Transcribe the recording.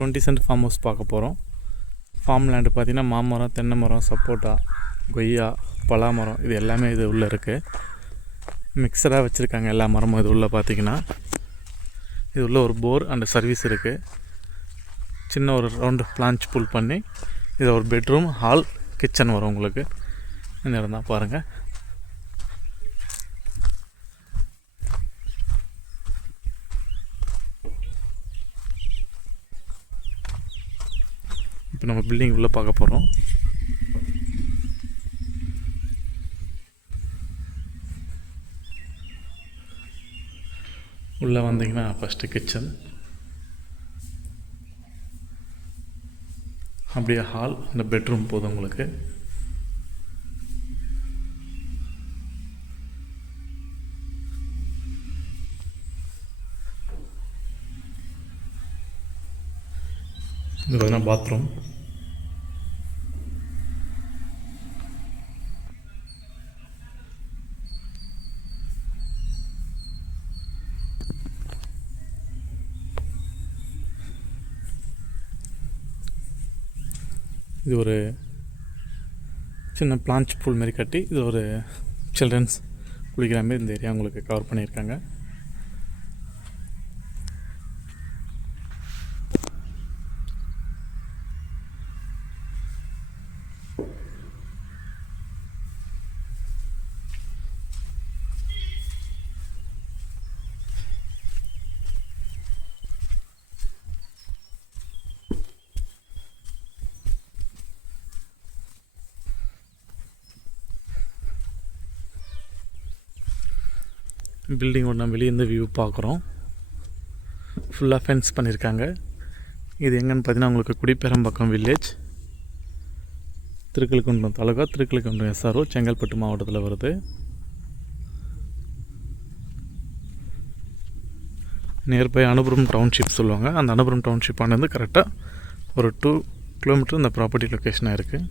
20 send farm house பார்க்க போகிறோம். Form land பார்த்திங்கன்னா மாமரம், தென்னை மரம், சப்போட்டா, கொய்யா, பலாமரம் இது எல்லாமே இது உள்ளே இருக்குது. மிக்சராக வச்சுருக்காங்க எல்லா மரமும். இது உள்ளே பார்த்திங்கன்னா இது உள்ள ஒரு போர் அண்ட் சர்வீஸ் இருக்குது. சின்ன ஒரு ரவுண்டு பிளான்ச் புல் பண்ணி இது ஒரு பெட்ரூம், ஹால், கிச்சன் வரும் உங்களுக்கு. இந்த இடம் தான் பாருங்கள். இப்போ நம்ம பில்டிங் உள்ளே பார்க்க போகிறோம். உள்ளே வந்தீங்கன்னா ஃபஸ்ட்டு கிச்சன், அப்படியே ஹால், இந்த பெட்ரூம் போதும் உங்களுக்கு. இது பார்த்தீங்கன்னா பாத்ரூம். இது ஒரு சின்ன பிளான்ச் பூல் மாரி கட்டி இது ஒரு சில்ட்ரன்ஸ் குளிக்கிற மாரி இந்த ஏரியா உங்களுக்கு கவர் பண்ணியிருக்காங்க. பில்டிங்கோட நம்ம வெளியே இந்த வியூ பார்க்குறோம். ஃபுல்லாக ஃபென்ஸ் பண்ணியிருக்காங்க. இது எங்கன்னு பார்த்தீங்கன்னா உங்களுக்கு குடிப்பெரம்பக்கம் வில்லேஜ், திருக்கழுக்குன்றம் தாலுகா, திருக்கழுக்குன்றம் SRO, செங்கல்பட்டு மாவட்டத்தில் வருது. நியர்பை அனுபுரம் டவுன்ஷிப் சொல்லுவாங்க. அந்த அனுபுரம் டவுன்ஷிப் ஆனது கரெக்டாக ஒரு 2 கிலோமீட்டர் இந்த ப்ராப்பர்ட்டி லொக்கேஷனாக இருக்குது.